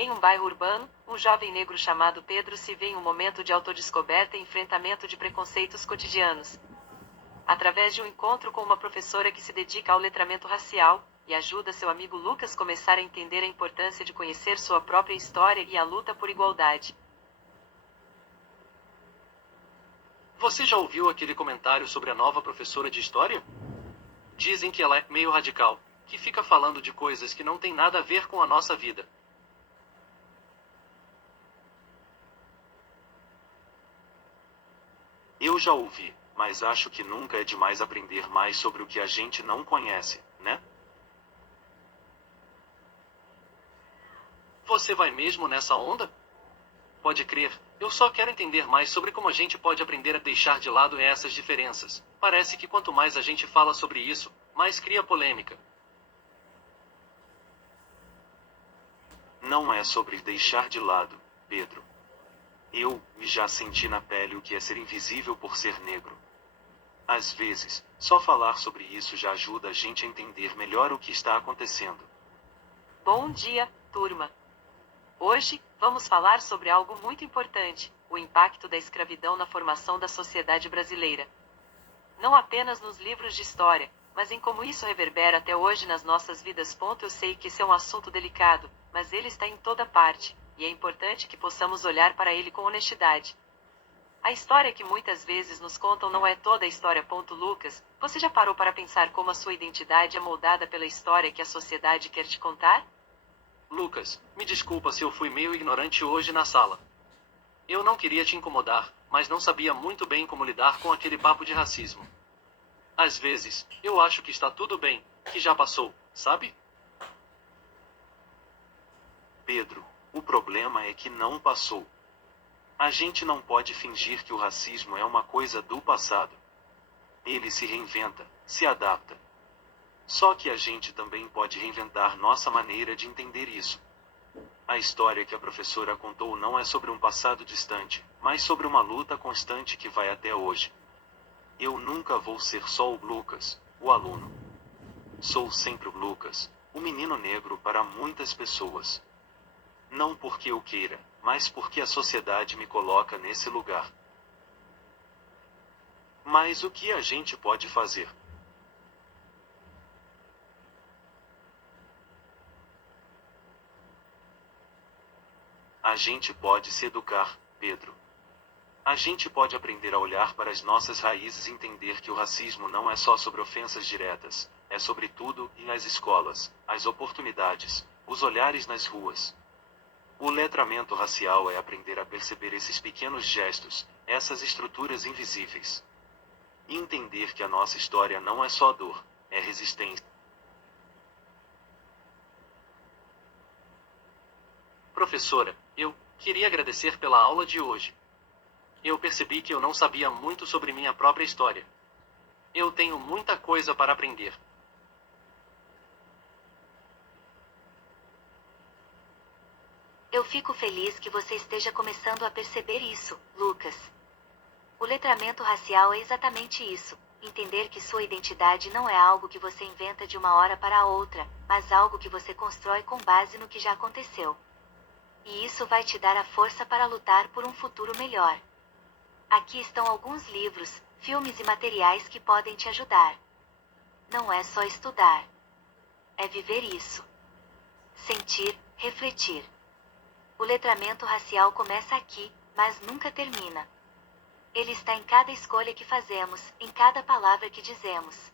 Em um bairro urbano, um jovem negro chamado Pedro se vê em um momento de autodescoberta e enfrentamento de preconceitos cotidianos. Através de um encontro com uma professora que se dedica ao letramento racial, e ajuda seu amigo Lucas começar a entender a importância de conhecer sua própria história e a luta por igualdade. Você já ouviu aquele comentário sobre a nova professora de história? Dizem que ela é meio radical, que fica falando de coisas que não tem nada a ver com a nossa vida. Eu já ouvi, mas acho que nunca é demais aprender mais sobre o que a gente não conhece, né? Você vai mesmo nessa onda? Pode crer, eu só quero entender mais sobre como a gente pode aprender a deixar de lado essas diferenças. Parece que quanto mais a gente fala sobre isso, mais cria polêmica. Não é sobre deixar de lado, Pedro. Eu já senti na pele o que é ser invisível por ser negro. Às vezes, só falar sobre isso já ajuda a gente a entender melhor o que está acontecendo. Bom dia, turma! Hoje, vamos falar sobre algo muito importante: o impacto da escravidão na formação da sociedade brasileira. Não apenas nos livros de história, mas em como isso reverbera até hoje nas nossas vidas. Eu sei que esse é um assunto delicado, mas ele está em toda parte, e é importante que possamos olhar para ele com honestidade. A história que muitas vezes nos contam não é toda a história. Lucas, você já parou para pensar como a sua identidade é moldada pela história que a sociedade quer te contar? Lucas, me desculpa se eu fui meio ignorante hoje na sala. Eu não queria te incomodar, mas não sabia muito bem como lidar com aquele papo de racismo. Às vezes, eu acho que está tudo bem, que já passou, sabe? Pedro, o problema é que não passou. A gente não pode fingir que o racismo é uma coisa do passado. Ele se reinventa, se adapta. Só que a gente também pode reinventar nossa maneira de entender isso. A história que a professora contou não é sobre um passado distante, mas sobre uma luta constante que vai até hoje. Eu nunca vou ser só o Lucas, o aluno. Sou sempre o Lucas, o menino negro para muitas pessoas. Não porque eu queira, mas porque a sociedade me coloca nesse lugar. Mas o que a gente pode fazer? A gente pode se educar, Pedro. A gente pode aprender a olhar para as nossas raízes e entender que o racismo não é só sobre ofensas diretas, é sobre tudo, e nas escolas, as oportunidades, os olhares nas ruas. O letramento racial é aprender a perceber esses pequenos gestos, essas estruturas invisíveis. E entender que a nossa história não é só dor, é resistência. Professora, eu queria agradecer pela aula de hoje. Eu percebi que eu não sabia muito sobre minha própria história. Eu tenho muita coisa para aprender. Eu fico feliz que você esteja começando a perceber isso, Lucas. O letramento racial é exatamente isso: entender que sua identidade não é algo que você inventa de uma hora para a outra, mas algo que você constrói com base no que já aconteceu. E isso vai te dar a força para lutar por um futuro melhor. Aqui estão alguns livros, filmes e materiais que podem te ajudar. Não é só estudar. É viver isso. Sentir, refletir. O letramento racial começa aqui, mas nunca termina. Ele está em cada escolha que fazemos, em cada palavra que dizemos.